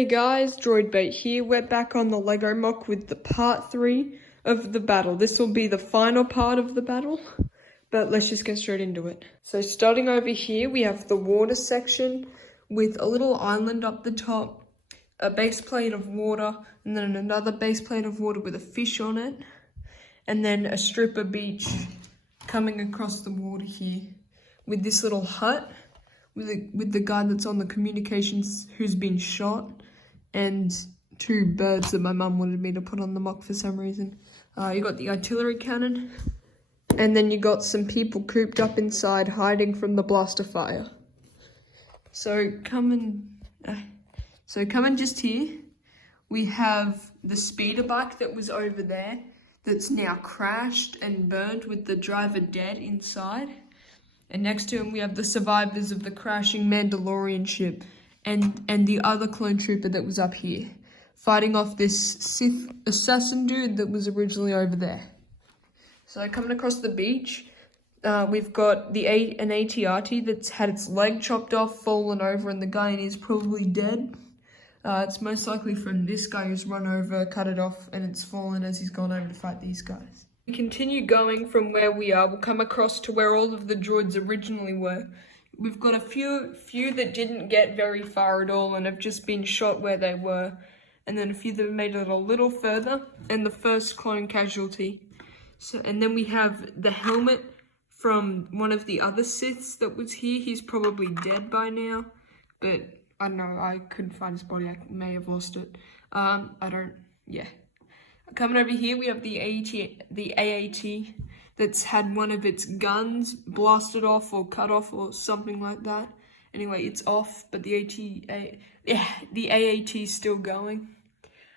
Hey guys, Droidbait here. We're back on the Lego MOC with the part 3 of the battle. This will be the final part of the battle, but let's just get straight into it. So starting over here, we have the water section with a little island up the top, a base plate of water, and then another base plate of water with a fish on it, and then a strip of beach coming across the water here with this little hut with the guy that's on the communications who's been shot, and 2 birds that my mum wanted me to put on the MOC for some reason. You got the artillery cannon, and then you got some people cooped up inside hiding from the blaster fire. So coming just here, we have the speeder bike that was over there that's now crashed and burned with the driver dead inside. And next to him we have the survivors of the crashing Mandalorian ship and the other clone trooper that was up here, fighting off this Sith assassin dude that was originally over there. So coming across the beach, we've got an AT-AT that's had its leg chopped off, fallen over, and the guy in it is probably dead. It's most likely from this guy who's run over, cut it off, and it's fallen as he's gone over to fight these guys. We continue going from where we are. We'll come across to where all of the droids originally were. We've got a few that didn't get very far at all and have just been shot where they were. And then a few that have made it a little further, and the first clone casualty. And then we have the helmet from one of the other Siths that was here. He's probably dead by now, but I don't know, I couldn't find his body. I may have lost it. Coming over here, we have the AAT that's had one of its guns blasted off or cut off or something like that. Anyway, it's off, but the AAT is still going.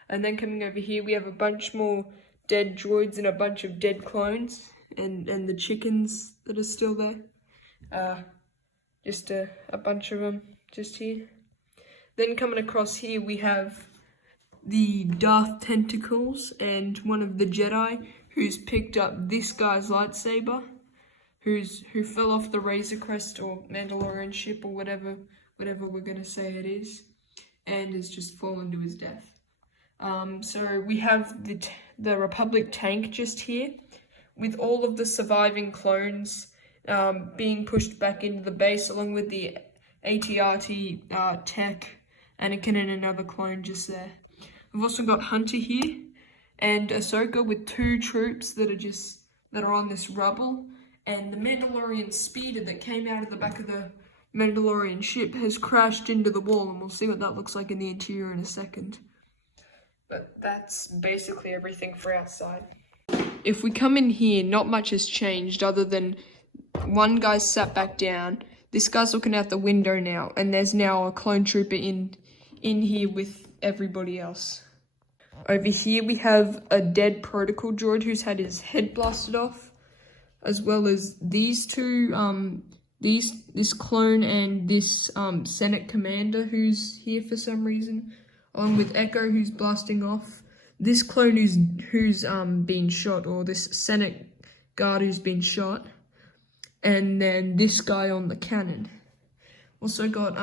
And then coming over here, we have a bunch more dead droids and a bunch of dead clones and the chickens that are still there. Just a bunch of them just here. Then coming across here, we have the Darth Tentacles and one of the Jedi who's picked up this guy's lightsaber, who fell off the Razor Crest or Mandalorian ship or whatever we're gonna say it is, and has just fallen to his death. So we have the Republic tank just here with all of the surviving clones being pushed back into the base, along with the AT-AT tech, Anakin and another clone just there. We've also got Hunter here and Ahsoka with 2 troops that are on this rubble, and the Mandalorian speeder that came out of the back of the Mandalorian ship has crashed into the wall, and we'll see what that looks like in the interior in a second. But that's basically everything for outside. If we come in here, not much has changed other than one guy's sat back down. This guy's looking out the window now, and there's now a clone trooper in here with everybody else. Over here we have a dead protocol droid who's had his head blasted off, as well as these 2, this clone and this Senate commander who's here for some reason, along with Echo who's blasting off, this clone who's been shot, or this Senate guard who's been shot, and then this guy on the cannon. Also got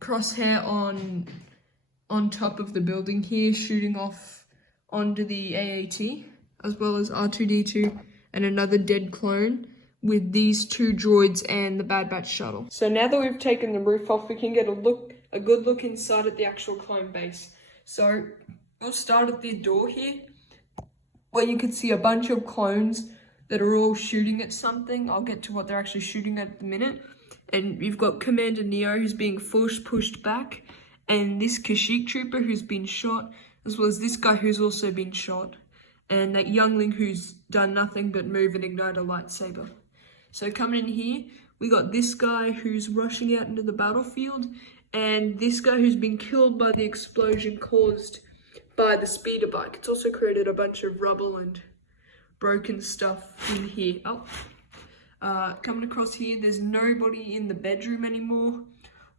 Crosshair on top of the building here, shooting off onto the AAT, as well as R2-D2 and another dead clone with these 2 droids and the Bad Batch shuttle. So now that we've taken the roof off, we can get a good look inside at the actual clone base. So we'll start at the door here, where you can see a bunch of clones that are all shooting at something. I'll get to what they're actually shooting at the minute. And you've got Commander Neo who's being pushed back, and this Kashyyyk trooper who's been shot, as well as this guy who's also been shot, and that youngling who's done nothing but move and ignite a lightsaber. So coming in here, we got this guy who's rushing out into the battlefield, and this guy who's been killed by the explosion caused by the speeder bike. It's also created a bunch of rubble and broken stuff in here. Coming across here, there's nobody in the bedroom anymore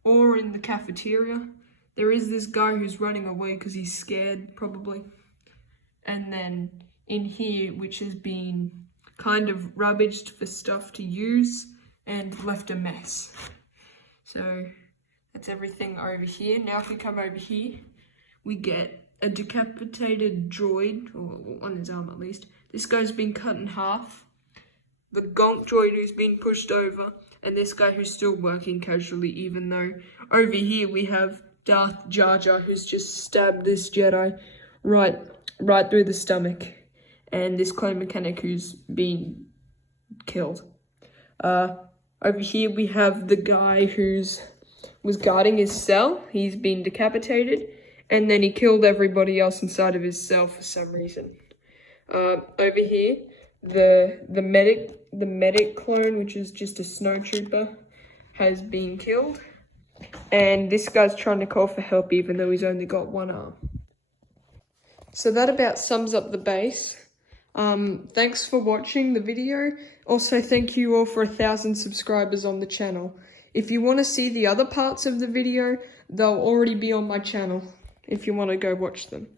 or in the cafeteria. There is this guy who's running away because he's scared, probably. And then in here, which has been kind of rubbished for stuff to use and left a mess. So That's everything over here. Now if we come over here, we get a decapitated droid, or on his arm at least. This guy's been cut in half. The Gonk droid who's been pushed over, and this guy who's still working casually, even though over here we have Darth Jar Jar who's just stabbed this Jedi right through the stomach, and this clone mechanic who's been killed. Over here we have the guy who's was guarding his cell. He's been decapitated, and then he killed everybody else inside of his cell for some reason. Over here, the medic clone, which is just a snowtrooper, has been killed. And this guy's trying to call for help even though he's only got one arm. So that about sums up the base. Thanks for watching the video. Also, thank you all for 1,000 subscribers on the channel. If you want to see the other parts of the video, they'll already be on my channel if you want to go watch them.